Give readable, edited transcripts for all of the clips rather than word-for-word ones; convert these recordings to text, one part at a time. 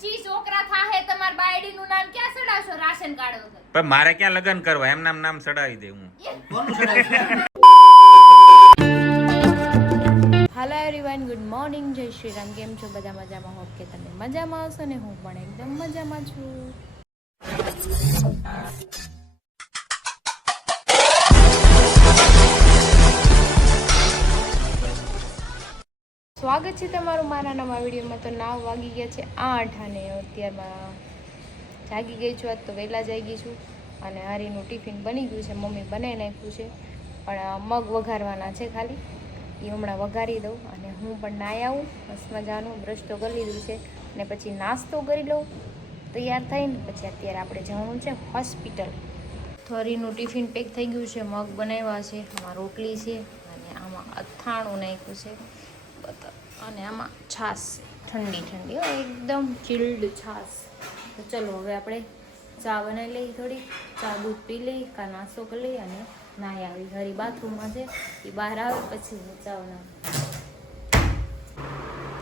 પછી છોકરા થાહે તમાર બાયડી નું નામ ક્યાં સડાવશો રાશન કાર્ડ વગર? પણ મારે ક્યાં લગ્ન કરવા, એમ નામ સડાવી દે હું. હેલો એવરીવન, ગુડ મોર્નિંગ, જય શ્રી રામ. કેમ છો બધા? મજામાં? હોપ કે તમે મજામાં હશો ને હું પણ એકદમ મજામાં છું. સ્વાગત છે તમારું મારા નવા વિડીયોમાં. તો 9 વાગી ગયા છે 8 અને અત્યારમાં જાગી ગઈ છું. આજ તો વહેલા જાગી છું અને હરીનું ટિફિન બની ગયું છે, મમ્મી બનાવી નાખ્યું છે, પણ મગ વઘારવાના છે ખાલી. એ હમણાં વઘારી દઉં અને હું પણ નાહી આવું મસ્ત મજાનું. બ્રશ તો કરી લીધું છે અને પછી નાસ્તો કરી લઉં તૈયાર થઈને. પછી અત્યારે આપણે જવાનું છે હોસ્પિટલ. તો હરીનું ટિફિન પેક થઈ ગયું છે, મગ બનાવ્યા છે, આમાં રોટલી છે અને આમાં અથાણું નાખ્યું છે અને આમાં છાશ ઠંડી ઠંડી એકદમ ચિલ્ડ છાશ. તો ચલો હવે આપણે ચા બનાવી લઈએ, થોડી ચા દૂધ પી લઈએ, કા નાસ્તો કરી લઈએ અને નાહી આવી. ઘરી બાથરૂમમાં છે, એ બહાર આવે પછી હું ચા બનાવું.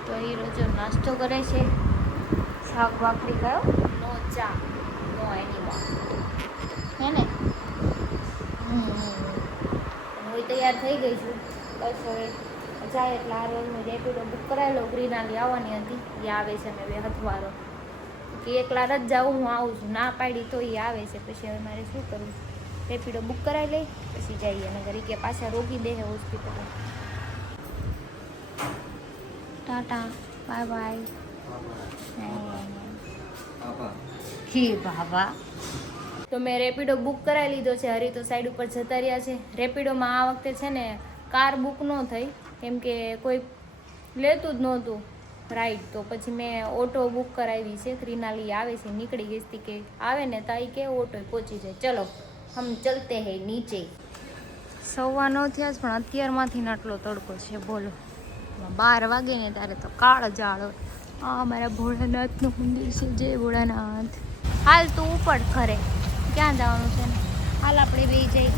તો એ રોજ નાસ્તો કરે છે, શાક ભાખરી કયો, નો ચા નો એની હે ને. હું તૈયાર થઈ ગઈ છું. બસ હવે જાય એટલે આ રોજનું રેપિડો બુક કરાવેલો. ગ્રીનાલી આવવાની હતી, એ આવે છે મેં બે હથવારો કે એકલા જ જાઉં, હું આવું છું. ના પાડી તો એ આવે છે. પછી હવે મારે શું કરવું? રેપિડો બુક કરાવી લઈ પછી જઈએ. નગર કે પાછા રોકી દે hospital. Tata bye bye. Hi બાબા. તો મેં રેપિડો બુક કરાવી લીધો છે. હરી તો સાઈડ ઉપર જતા રહ્યા છે. રેપિડોમાં આ વખતે છે ને કાર બુક ન થઈ, કેમ કે કોઈ લેતું જ નહોતું રાઈડ. તો પછી મેં ઓટો બુક કરાવી છે. ક્રિનાલી આવે છે, નીકળી ગઈ હતી કે આવે ને તાઈ કે ઓટો પહોંચી જાય. ચલો હમ ચલતે હે નીચે. 9:15 થયા જ, પણ અત્યારમાંથી ને આટલો તડકો છે બોલો. 12 વાગે ને ત્યારે તો કાળ જાળો. આ મારા ભોળાનાથનું મંદિર છે, જય ભોળાનાથ. હાલ તું ઉપર ખરે ક્યાં જવાનું છે ને? હાલ આપણે બે જઈ.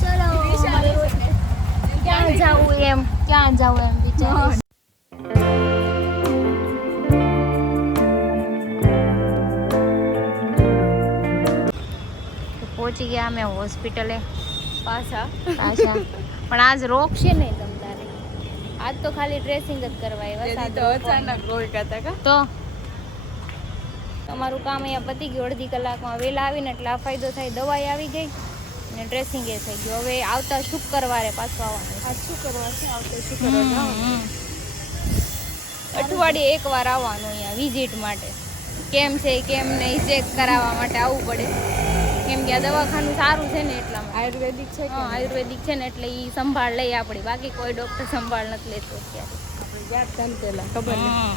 ચલો ક્યાં જવું એમ, ક્યાં જવું એમ વિચાર. પહોંચી ગયા અમે હોસ્પિટલે પાછા. પણ આજ રોકશે નહીં તમ તારે. આજ તો ખાલી ડ્રેસિંગ જ કરવા આવ્યા. તો અચાનક રોક્યા તો તમારું કામ અહીંયા પતી ગયું. અડધી કલાકમાં વહેલા આવીને એટલે આ ફાયદો થાય. દવાઈ આવી ગઈ અને ડ્રેસિંગ એ થઈ ગયું. હવે આવતા શુક્રવારે પાછું આવવાનું. આજ શુક્રવાર છે, આવતા શુક્રવારે અઠવાડિયે એકવાર આવવાનું અહીંયા વિઝિટ માટે. કેમ છે કેમ નહીં ચેક કરાવવા માટે આવવું પડે, કેમ કે આ દવાખાનું સારું છે ને એટલામાં. આયુર્વેદિક છે, આયુર્વેદિક છે ને એટલે એ સંભાળ લઈએ આપણી. બાકી કોઈ ડૉક્ટર સંભાળ નથી લેતો અત્યારે. આપણે યાદ કામ પેલા ખબર નહીં.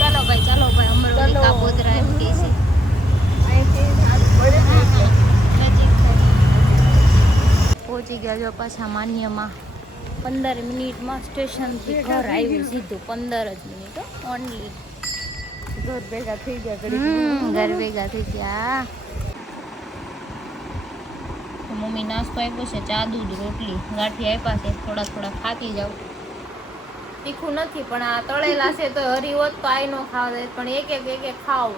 ચાલો ભાઈ, ચાલો ભાઈ, અમરોલી કાપોદ્રા એમ કે છે. પહોંચી ગયા જો પાછા માન્યમાં. 15 મિનિટમાં સ્ટેશનથી ઘર આવ્યું સીધું. 15 જ મિનિટ ઓનલી. ઘર ભેગા થઈ ગયા. ઘર ભેગા થઈ ગયા. મમ્મી નાસ્તો આપ્યો છે, ચા દૂધ રોટલી ગાંઠી આપ્યા છે. થોડા ખાતી જાવ. તીખું નથી પણ આ તળેલા છે તો હરી હોત તો આઈ નો ખાવ દે, પણ એક એક ખાવ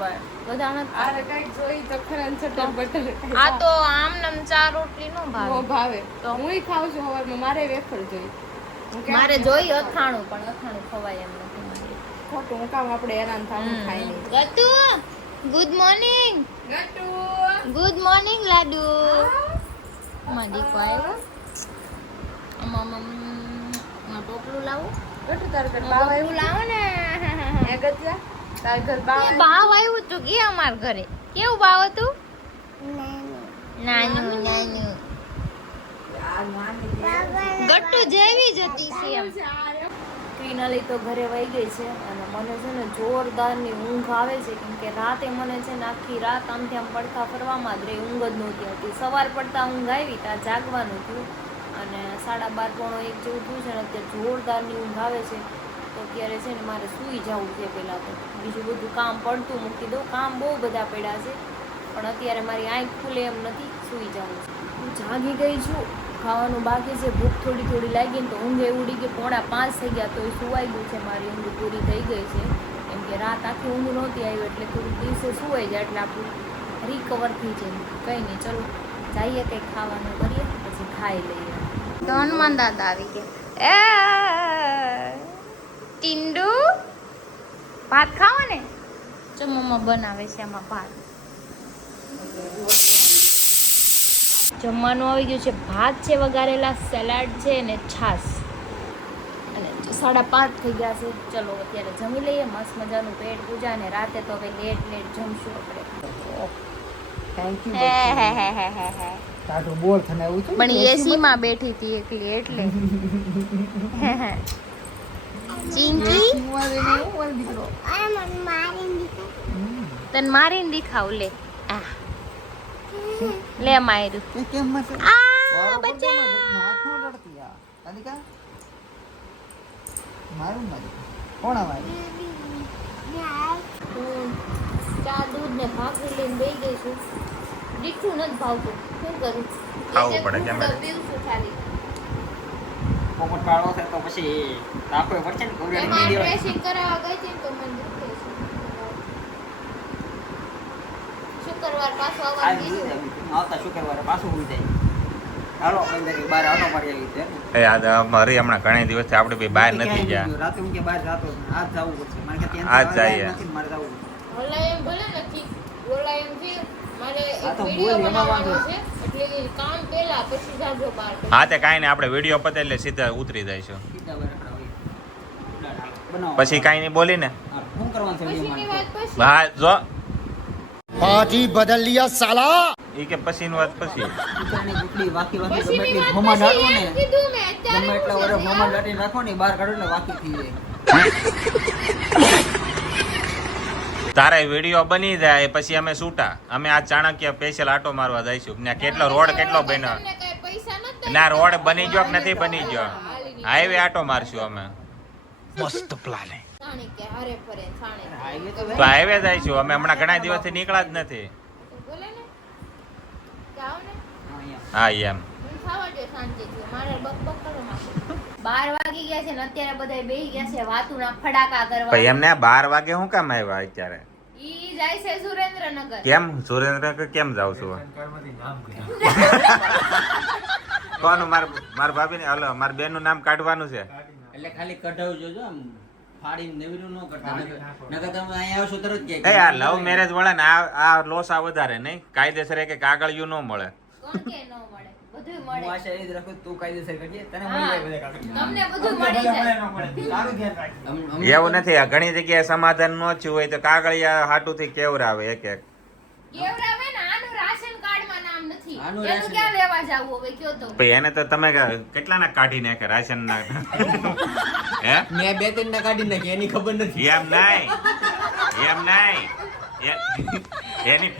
બધા નથી. આરે કઈક જોઈ તો ખરા ચટર બટર. આ તો આમ નમ ચા રોટલી નો ભાવે. તો હુંય ખાવ છું હવારમાં. મારે વેફર જોઈ. મારે જોઈ અથાણું, પણ અથાણું ખવાય એમ નથી. ખોટું હું કામ આપણે હેરાન થાવું ખાઈ નહીં. ગટુ ગુડ મોર્નિંગ. ગટુ ગુડ મોર્નિંગ લાડુ. માડી કોય મમ્મા ટોપલું લાવું. ગટુ તાર ઘર બાવ આવ્યું લાવો ને. હે ગજ્જા તાર ઘર બાવ આવ્યું તો કે અમાર ઘરે કેવું બાવ હતું? નાનું નાનું. ગટ્ટુ જેવી જ હતી સેમ. ક્રિનાલી તો ઘરે વહી ગઈ છે અને મને છે ને જોરદારની ઊંઘ આવે છે, કેમ કે રાતે મને છે ને આખી રાત આમથી આમ પડખા ફરવામાં જ રહી. ઊંઘ જ નહોતી આવતી. સવાર પડતા ઊંઘ આવી ત્યાં જાગવાનું થયું અને 12:30 1 જેવું થયું છે ને અત્યારે જોરદારની ઊંઘ આવે છે. તો અત્યારે છે ને મારે સૂઈ જવું છે પહેલાં તો. બીજું બધું કામ પડતું મૂકી દઉં. કામ બહુ બધા પડ્યા છે પણ અત્યારે મારી આંખ ખુલે એમ નથી, સૂઈ જવું છે. હું જાગી ગઈ છું ખાવાનું બાકી છે. ભૂખ થોડી લાગી ને તો ઊંઘે ઉડી ગઈ. 4:45 થઈ ગયા તો એ સુવાઈ ગયું છે. મારી ઊંઘ પૂરી થઈ ગઈ છે. કેમ કે રાત આખી ઊંઘ નહોતી આવી એટલે થોડુંક દિવસે સુવાઈ જાય એટલે આપણું રિકવર થઈ જાય. કંઈ નહીં, ચલો જઈએ કંઈક ખાવાનું કરીએ પછી ખાઈ લઈએ. તો હનુમાન દાદા આવી ગયા. ટીંડુ ભાત ખાવા ને? જો મમ્મા બનાવે છે આમાં ભાત. જમવાનું આવી ગયું છે. ભાત છે વઘારેલા, સલાડ છે ને છાશ. અને 5:30 થઈ ગયા છે. ચલો અત્યારે જમી લઈએ મસ્ત મજાનું પેટ પૂજા. અને રાતે તો હવે લેટ જમશું આપણે. પણ એસી માં બેઠી હતી એકલી એટલે. ચિંકી તને મારીને દેખાવ લે. લે માર્યું. ચા દૂધ ને ભાખરી લઈને બેસી ગઈ છું. દીઠું નથી ભાવતું, શું કરું? ખાવું પડે કેમ? દિવસો ખાલી પોપટ પાડવો છે તો પછી રાખવો પડશે ને કોરિયર એમાં વિડિયો ડ્રેસિંગ કરાવવા ગઈ હતી તો મને દુખે છે. શુક્રવાર પાછો આવવાનું કીધું. આવતા શુક્રવારે પાછું હોઈ જાય. હાલો આપણે બહાર આટો મારી આવી છે એ આ મારી હમણાં ઘણા દિવસથી આપણે બે બહાર નથી ગયા. રાતે હું કે બહાર જાતો જ નહીં. આજ જવું પડશે મારે કે ત્યાં આજ જઈએ. નથી મારે જવું ભલા એમ ભલે નથી બોલા એમ છે મારે આ એક તો વિડિયો બોલ એમાં બનાવવાનો વાંધો. છે એટલે એ કામ પહેલા પછી જાજો બહાર. હા તે કાંઈ નહીં, આપણે વિડીયો પતે એટલે સીધા ઉતરી જઈશું. સીધા બહાર આપણે આવીએ. બનાવો. પછી કાંઈ નહીં બોલી ને. હા, શું કરવાનું છે પછીની વિડિયો વાત પછી હા જો पार्टी बदल लिया साला। એ કે પછીની વાત પછી. કૂતરાની ગુટલી વાકી વાકી ગમે પછીની એટલી વાત ભોમા પછી ડાળો એમ ને કીધું મેં અત્યારે ગમે એટલા હું વરે છે ભોમા આ? દાટી નાખો ને બહાર કાઢો એટલે વાકી થઈ જાય. તારે વિડીયો બની જાય પછી અમે છૂટા. અમે આ ચાણક્ય સ્પેશિયલ આટો મારવા જઈશું. ત્યાં કેટલો રોડ કેટલો બન્યો. તમને કાંઈ પૈસા નથી ના રોડ બની ગયો કે નથી બની ગયો. હાઈવે આટો મારશું અમે. मस्त प्लान है। છાણી કે હારે ફરે છાણે હાઈવે તો તો હાઈવે જઈશું અમે. હમણાં ઘણા દિવસથી નીકળ્યા જ નથી. તો બોલે ને જાવ ને અહીંયા. હા એમ. હું ખાવા દે શાંતિથી મારે બક કરો માં. 12 વાગી ગયા છે ને અત્યારે બધા બેહી ગયા છે વાતુના ફડાકા કરવા. પછી એમને 12 વાગે શું કામ આવ્યા અત્યારે? ઈ જાય છે સુરેન્દ્રનગર. કેમ સુરેન્દ્રનગર કેમ જાવ છું? કોનું માર ભાભી ને હલો માર બેન નું નામ કાઢવાનું છે. એટલે ખાલી કઢાવું જોજો આમ ફાડીને નેવરું ન કરતા નકર તમે અહીંયા આવશો તરત કે એ આ લવ મેરેજ વાળા ને આ લોસા વધારે નહીં. કાયદેસર કે કાગળિયું ન મળે. કોણ કે ન મળે બધું હું મળે. આશા એ જ રાખું તું કાયદેસર કરજે તને હા. મળી જાય બધા કાગળ. તમને બધું મળી જાય. તારું ધ્યાન રાખજે. એવું નથી. આ ઘણી જગ્યાએ સમાધાન ન થયું હોય તો કાગળિયા હાટુથી કેવરાવે એક એક. કેવડાવે ને આનું રાશન કાર્ડમાં નામ નથી. આનું એનું રાશન ક્યાં લેવા જાવું હવે કયો તો. પછી એને તો તમે કેટલાના કાઢી નાખે રાશન ના હે મેં બે ત્રણ ના કાઢી નાખી એની ખબર નથી. એમ નહીં એની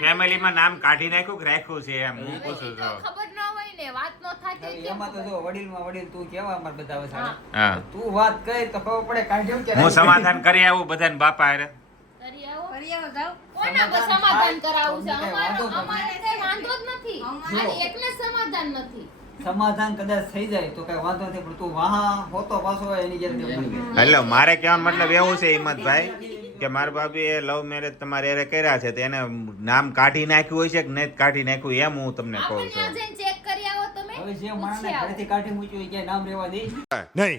ફેમિલીમાં નામ કાઢી નાખ્યું કે રાખ્યું છે એમ હું પૂછું ઈ તો છું. ખબર ન હોય ને વાત ન થાય તો કેમ એમાં તો ખબર? જો વડીલમાં વડીલ તું કેવા અમાર બધા આવે હા. છે હા તું વાત કરી તો ખબર પડે કાઢ્યો કે હું સમાધાન કરી આવું બધાને બાપા હારે. કરી આવો જાવ. કોના પર સમાધાન કરાવવું છે? અમને કાંઈ વાંધો અમારે કઈ વાંધો જ નથી. અને એકને સમાધાન નથી. સમાધાન કદાચ થઈ જાય તો કઈ વાંધો નથી પણ તું વાહા હોતો પાછો હોય એની ગેરંટી મળી ગઈ. એટલે મારે કહેવાનો મતલબ એવું છે હિંમતભાઈ કે મારા ભાભીએ લવ મેરેજ તમારે હારે કર્યા છે તો એને નામ કાઢી નાખ્યું હોય છે કે નહીં કાઢી નાખ્યું એમ હું તમને કહું આપણે છું. ત્યાં જઈને ચેક કરી આવો તમે. હવે જે માણસને પૂછી આવો. ઘરેથી કાઢી મૂક્યું હોય ક્યાંય નામ રેવા દે नहीं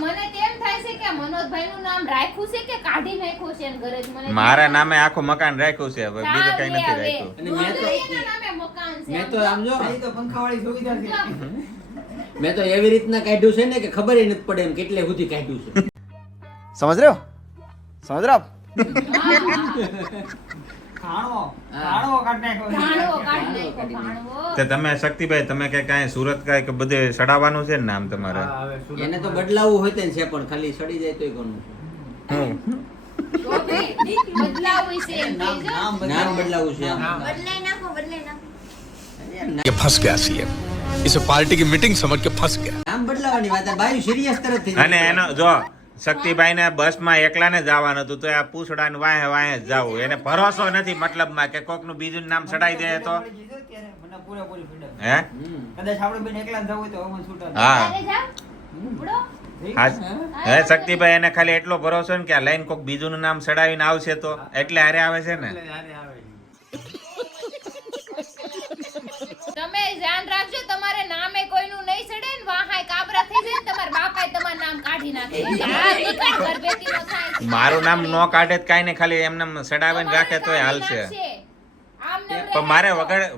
મને તેમ થાય છે કે મનોજભાઈનું નામ રાખ્યું છે કે કાઢી નાખ્યું છે એને ઘરે જ મને મારા નામે આખું મકાન રાખ્યું છે હવે બીજું કઈ નથી ચાલે હવે. રાખ્યું. અને મેં તો- નોંધણીના નામે મકાન છે. મેં તો આમ જો અહીં તો પંખાવાળી સુવિધા છે મેં તો એવી રીતના કાઢ્યું છે ને કે ખબર ય નથી પડે એમ કેટલે સુધી કાઢ્યું છે. समझ रहे हो समझ रहे हो आप ખાણો ખાણો કાઢ નાખ્યો છે. ભાણવો કાઢી નાખ્યો, ભાણવો. તો તમે શક્તિભાઈ તમે કે કાંઈ સુરત કાંઈ કે બધે સડાવવાનું છે ને નામ તમારે? એને તો બદલાવવું હોય તો છે પણ ખાલી સડી જાય તોય ઘણું છે. હું તો ભાઈ, બદલાવું છે એમ નામ કહેજો. નામ નામ બદલાવવું છે આમ. બદલાઈ નાખો, બદલાઈ નાખો. ये फंस गया सीएम इसे पार्टी की मीटिंग समझ के फंस गया। નામ બદલાવાની વાત આ બાયું સિરિયસ તરત થઈ અને એનો જો શક્તિભાઈ ને બસમાં એકલાને જવાનું હતું તો આ પૂછડા ને વાહે વાહે જ જાવું એને ભરોસો નથી મતલબમાં કે કોકનું બીજું નામ ચડાઈ દે તો મને પૂરેપૂરી freedom. હે કદાચ આપણે બેન એકલા જવું હોય તો હવે મને છૂટા હા ત્યારે જાવ ઉપડો હે શક્તિભાઈ એને ખાલી એટલો ભરોસો ને કે આ લઈને કોક બીજું નામ ચડાવીને આવશે તો એટલે હારે આવે છે ને તમે ધ્યાન રાખજો તમારે નામે કોઈનું નહીં ચડે ને વાહાય કાબરા થઈ જાય ને તમારા બાપાએ તમારું નામ કાઢી નાખે આ નીકળ ઘરભેટી નો થાય મારું નામ નો કાઢે તો કાઈ ને ખાલી એમને ચડાવીને રાખે તોય હાલશે પણ મારે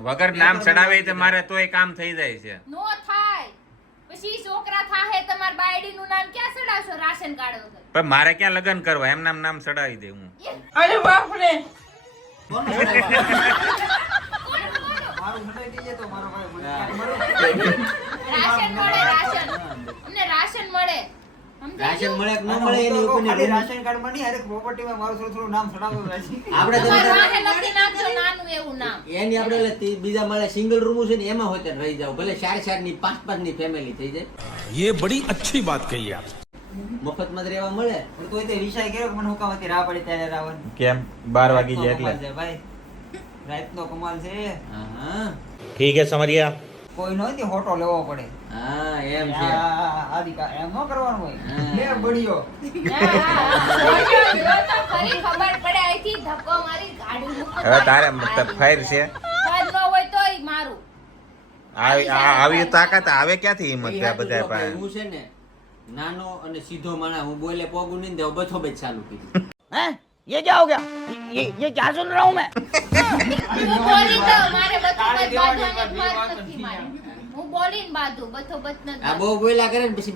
વગર નામ ચડાવે તો મારે તોય કામ થઈ જાય છે નો થાય પછી છોકરા થાહે તમાર બાયડી નું નામ ક્યાં ચડાવશો રાશન કાર્ડ વગર પણ મારે ક્યાં લગ્ન કરવા એમના નામ ચડાવી દે હું મારું છટાઈ દીજે તો મારો ભાઈ મને રાશન મળે રાશન અમને રાશન મળે રાશન સમજાયું? મળે કે ન મળે એની ઉપર ખાલી રાશન કાર્ડ માં નહીં હરેક પ્રોપર્ટી માં મારું થોડું નામ ચડાવવું રહેશે. આપણે તમારે તો વાહે લખી નાખજો નાનું એવું નામ એની આપણે એટલે બીજા માળે સિંગલ રૂમ છે ને એમાં હોય ત્યારે રહી જાવ ભલે 4 ની 5 ની ફેમિલી થઈ જાય ये बड़ी अच्छी बात कही आप મફતમાં જ રહેવા મળે પણ તોય તે વિષય કર્યો કે મને હુકામાંથી રાહ પડી ત્યારે રાવણ કેમ 12 વાગી જાય કમાલ એટલે છે ભાઈ રાતનો કમાલ છે હા ઠીક હે સમરિયા કોઈ નો તે હોટો લેવો પડે હા એમ છે આદિકા એમ ન કરવાનું હોય હા. લે બળિયો જો તો ફરી ખબર પડે અહીંથી ધક્કો મારી ગાડી મૂકો હવે તારે ફાયર છે પદ ન હોય તોય મારું આવી તાકાત આવે ક્યાંથી હિંમત છે આ બધા પાસે હું છે ને નાનો અને સીધો માણસ હું બોલે પોગું નહીં દેવ બથો બેચ ચાલુ કીધું હું બોલી તો મારે બધું બધ બાંધવાનું મારું નથી મારે હું બોલીને બાંધું બધો બધ નથી આ બહુ બોલ્યા કરે ને પછી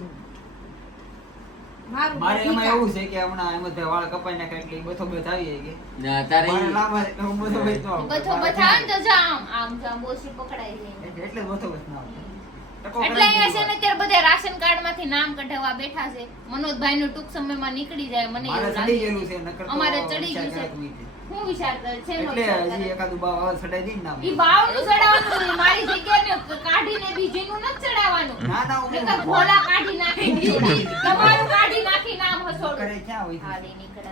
મારું મારે બધી એમાં કામ. એવું છે કે હમણાં એમ જ વાળ કપાઈ નાખે એટલે બધો બેઠ આવી જાય કે ના, તારે મારે લાંબા છે એટલે હું બધો બેઠ ન આવું. બધો બધા આવે ને તો જા આમ જામ બોસી પકડાઈ જાય એટલે બધો બેઠ ના આવું. ટકો એટલે અહીંયા છે કરાવી ને અત્યારે બધા રાશન કાર્ડ માંથી નામ કઢાવવા બેઠા છે મનોજભાઈ નું ટૂંક સમયમાં નીકળી જાય મને મારે એવું ચડી લાગે ગયેલું છે નકર તો અમારે ચડી વિચાર ગયું છે. કરે તો ઈ છે. હું વિચાર કરે છે એનો એટલે વિચાર હજી કરે. એકાદું બાવ ચડાઈ દઈ ને નામ. ઈ બાવનું ચડાવવાનું મારી જગ્યાને કાઢીને બીજીનું નથી ચડાવવાનું ના ના હું નકર ભોલા કાઢી નાખી તમારું કાઢી નાખી નામ હસોડું કરે ક્યાં હોય છે? કાઢી નીકળે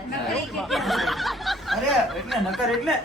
અરે એટલે નકર એટલે